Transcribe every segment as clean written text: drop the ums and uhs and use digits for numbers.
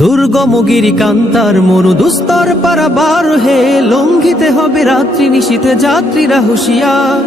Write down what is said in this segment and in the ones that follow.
দুর্গম গিরি কান্তার মরু দুস্তর পারাবার হে, লঙ্ঘিতে হবে রাত্রি নিশীথে যাত্রীরা হুঁশিয়ার।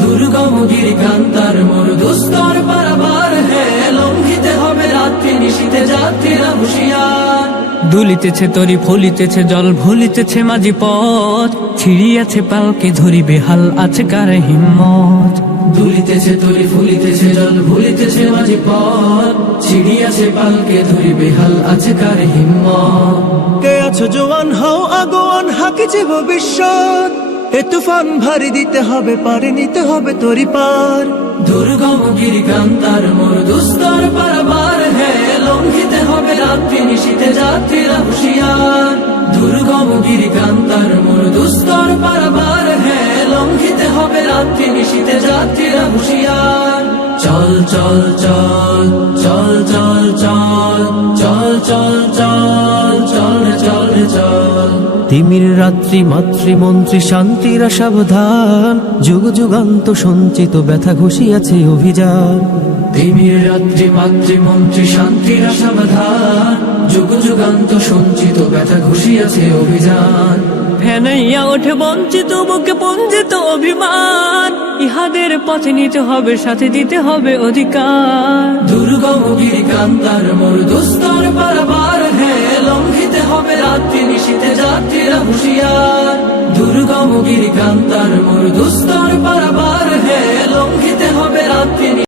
দুর্গম গিরি কান্তার মরু দুস্তর পারাবার হে, লঙ্ঘিতে হবে রাত্রি নিশীথে যাত্রীরা হুঁশিয়ার। দুলিতেছে তরি ফলিতেছে জল ভুলিতেছে মাঝি পথ, ছিড়িয়াছে পালকে ধরি বেহাল আছে কার হিম্মত। দুলিতেছে তরি ফুলিতেছে জল ভুলিতেছে মাঝি পথ, ছিড়িয়াছে পালকে ধরি বেহাল আছে কার হিম্মত। কে আছো জোয়ান হও আগোয়ান হাকিছে ভবিষ্যৎ, এ তুফান ভারী দিতে হবে পারে নিতে হবে তরি পার। দুর্গম গিরি কান্তার মরু দুস্তর পারাবার হে, লঙ্ঘিতে হবে রাত্রি নিশীথে যাত্রীরা হুঁশিয়ার। দুর্গম গিরি কান্তার মরু দুস্তর পারাবার হে, লঙ্ঘিতে হবে রাত্রি নিশীথে যাত্রীরা হুঁশিয়ার। চল চল চল চল চল চল চল চল চল চল চল চল। তিমির রাত্রি মাতৃমন্ত্রী শান্তিরা সাবধান, যুগ যুগান্ত সঞ্চিত ব্যথা ঘুষিয়াছে অভিযান। তিমির রাত্রি মাতৃমন্ত্রী শান্তিরা সাবধান, যুগ যুগান্ত সঞ্চিত ব্যথা ঘুষিয়াছে অভিযান। ফেনাইয়া ওঠে বঞ্চিত বুকে পঞ্জিত অভিমান, ইহাদের পথে নিতে হবে সাথে দিতে হবে অধিকার। দুর্গম গিরি কান্তার মরু দুস্তর পারাবার হে, লঙ্ঘিতে হবে রাত্রি নিশীথে যাত্রীরা হুঁশিয়ার। দুর্গম গিরি কান্তার মরু দুস্তর পারাবার হে,